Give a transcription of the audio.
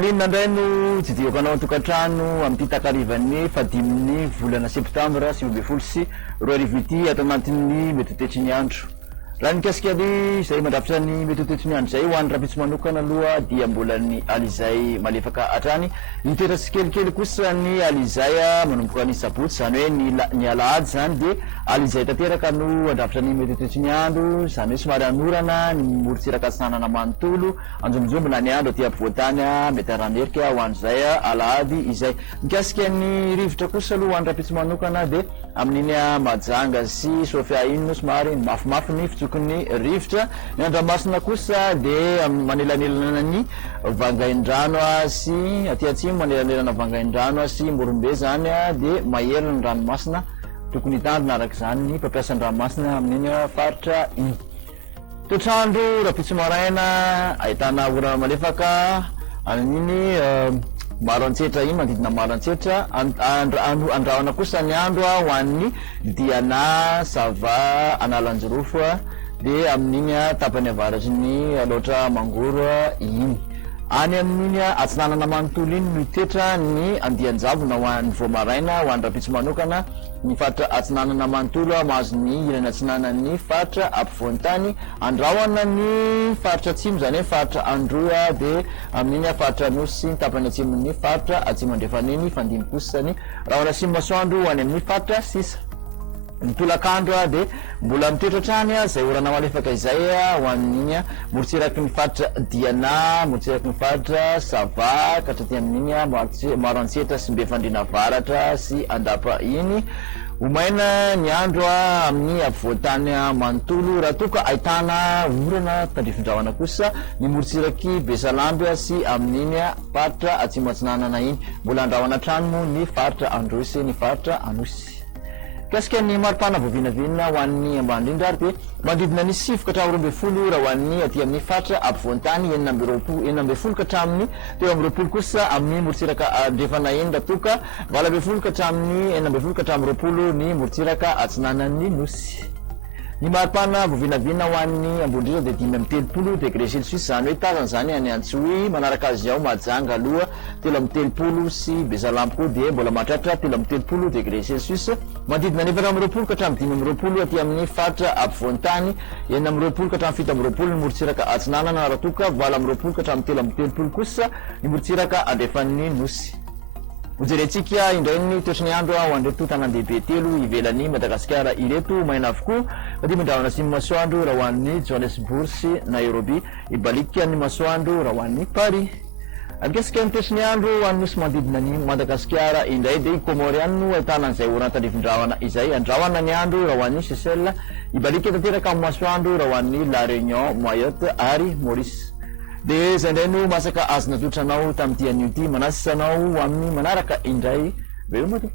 malinina indray no jidiako anao tokantrano amin'ny takarivan'ny fadiminy volana septambra 2020 roa arivo ity ato anatin'ny mety toetry ny andro raha nikasikany zay mandrafitra ny mety toetry ny andro zay ho an'ny rapitsy manokana aloha dia mbola ny alizay malefaka hatrany nitoetra tsikelikely kosa ny alizay manomboka ny sabotsy zany hoe ny alahady zany de alizay tanteraka no andrafitra ny mety toetry ny andro zany hoe somary anorana ny morotsiraka sanana manontolo anjombonjombo na ny andro aty ampovoantany mety aranerika ho an'izay alahady izay mikasika ny rivotra kosa aloha ho an'ny rapitsy manokana de amin'iny majanga sy sofia ino somary mafimafy ny fitsokon'ny rivotra ny andramasina kosa de manelanelana ny vangaindrano sy aty atsimo manelanelana vangaindrano sy morombe zany de maherina ny ranomasina tokony hitandrina araka zany ny mpampiasan'ny ranomasina amin'iny faritra iny toetrandro rapitsy maraina ahitana orana malefaka amin'iny maro antsetra iny manodidina maro antsetra andrahona kosa ny andro ho an'ny diana sava analanjirofo de amin'iny tapany avaratry ny loatra mangoro iny any amin'iny atsinanana manontolo iny no toetra ny andianjavona ho an'ny voamaraina ho an'ny rapitsy manokana ny faritra atsinanana manontolo mahazo ny ilany atsinanan'ny faritra ampovoantany andrahoana ny faritra atsimo zany hoe faritra androa de amin'iny faritra anosy ny tapany atsimon'ny faritra atsimo andrefaniny fandimy kosany raha ona asimo masoandro ho any amin'ny faritra sisa mitolakandro de mbola mitoetra trany zay orana malefaka izay ho an'iny morotsiraky ny faritra diana morotsiraky ny faritra sava katraty amin'iny maro antsetra sy mbe fandrina varatra sy andapa iny omaina ny andro amin'ny ampovoantany manontolo raha toka ahitana orana tandrifindrahona kosa ny morotsiraky besalamby sy amin'iny faritra atsimo atsinanana iny mbola andrahona trano ny faritra androsy ny faritra anosy kasika ny maripana voavinavinina ho an'ny ambandrindra ary de mandridina ny sifoka hatramin'ny roa amby folo raha ho an'ny aty amin'ny faritra ampovoantany enina amby folo ka hatramin'ny teo amby roapolo kosa amin'ny morotsiraka andrefana iny raha toka valo amby folo ka hatramin'ny enina amby folo ka hatramin'ny roapolo ny morotsiraka atsinanan'ny nosy ny maripana voavinavinina ho an'ny ambondrindra de 5 amby telopolo degré celsius zany hoe tazana zany any antsoy manaraka azy ao majanga aloha 3 amby telopolo sy besalamby koa de mbola mahatratra 3 amby telopolo degré celsius manodidina 4 amby roapolo ka hatramin'ny 5 amby roapolo aty amin'ny faritra ampovoantany 9 amby roapolo ka hatramin'ny 7 amby roapolo ny morotsiraka atsinanana raha toka 7 amby roapolo ka hatramin'ny 3 amby telopolo kosa ny morotsiraka andrefan'ny nosy hojerentsika indray ny toetry ny andro ho andreto tanàn-dehibe telo ivelan'ny Madagasikara ireto maina avokoa de mindrahona simy masoandro raha ho an'ny Johannesburg sy Nairobi ibalika ny masoandro raha ho an'ny Paris amikasika ny toetry ny andro ho an'ny nosy manodidina ny Madagasikara indray de Comore any no ahitana an'izay orana tandrifindrahona izay andrahona ny andro raha ho an'ny Seychelles ibalika tanteraka amin'ny masoandro raha ho an'ny La Réunion Mayotte ary Maurice de zay indray no masaka azo natotranao tamin'ity an'io ty manasisanao amin'ny manaraka indray veo mato